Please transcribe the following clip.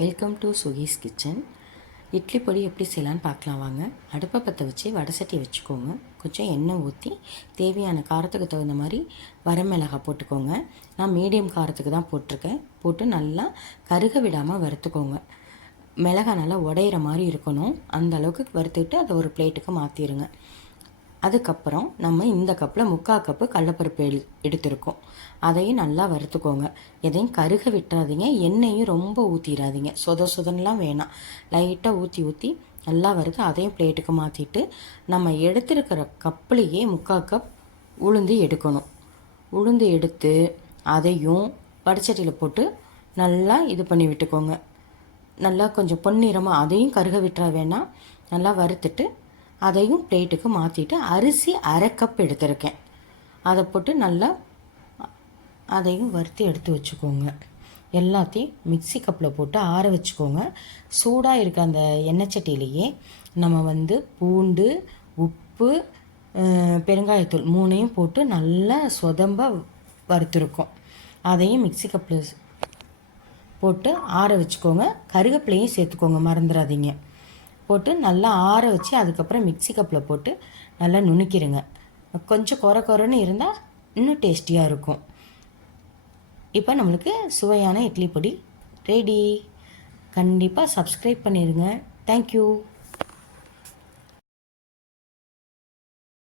Welcome to சுகீஸ் kitchen. Idli பொடி எப்படி செய்யலான்னு பார்க்கலாம் வாங்க. அடுப்பை பற்ற வச்சு வடை சட்டி வச்சுக்கோங்க. கொஞ்சம் எண்ணெய் ஊற்றி தேவையான காரத்துக்கு தகுந்த மாதிரி வரமிளகாய் போட்டுக்கோங்க. நான் மீடியம் காரத்துக்கு தான் போட்டிருக்கேன். போட்டு நல்லா கருக விடாமல் வறுத்துக்கோங்க. மிளகாய் நல்லா உடையிற மாதிரி இருக்கணும். அந்த அளவுக்கு வறுத்துக்கிட்டு அதை ஒரு பிளேட்டுக்கு மாற்றிடுங்க. அதுக்கப்புறம் நம்ம இந்த கப்பில் 3/4 கப்பு கடலைப்பருப்பு எடுத்துருக்கோம். அதையும் நல்லா வறுத்துக்கோங்க. எதையும் கருக விட்டுறாதீங்க, எண்ணெயும் ரொம்ப ஊற்றிடாதீங்க. சொதன்லாம் வேணாம். லைட்டாக ஊற்றி நல்லா வறுத்து அதையும் பிளேட்டுக்கு மாற்றிட்டு நம்ம எடுத்துருக்கிற கப்புலேயே 3/4 கப் உளுந்து எடுக்கணும். உளுந்து எடுத்து அதையும் வடச்சட்டியில் போட்டு நல்லா இது பண்ணி விட்டுக்கோங்க. நல்லா கொஞ்சம் பொன்னிறமாக, அதையும் கருக விட்டுற வேணாம். நல்லா வறுத்துட்டு அதையும் பிளேட்டுக்கு மாற்றிட்டு அரிசி 1/2 கப் எடுத்திருக்கேன். அதை போட்டு நல்லா அதையும் வறுத்து எடுத்து வச்சுக்கோங்க. எல்லாத்தையும் மிக்சி கப்பில் போட்டு ஆற வச்சுக்கோங்க. சூடாக இருக்க அந்த எண்ணெய் சட்டியிலேயே நம்ம பூண்டு, உப்பு, பெருங்காயத்தூள் 3ஐயும் போட்டு நல்லா சொதம்ப வறுத்துருக்கோம். அதையும் மிக்சி கப்பில் போட்டு ஆற வச்சுக்கோங்க. கருவேப்பிலையும் சேர்த்துக்கோங்க, மறந்துடாதீங்க. போட்டு நல்லா ஆற வச்சு அதுக்கப்புறம் மிக்சி கப்பில் போட்டு நல்லா நுணுக்கிடுங்க. கொஞ்சம் குறைன்னு இருந்தால் இன்னும் டேஸ்டியாக இருக்கும். இப்போ நம்மளுக்கு சுவையான இட்லி பொடி ரெடி. கண்டிப்பாக சப்ஸ்கிரைப் பண்ணிடுங்க. தேங்க்யூ.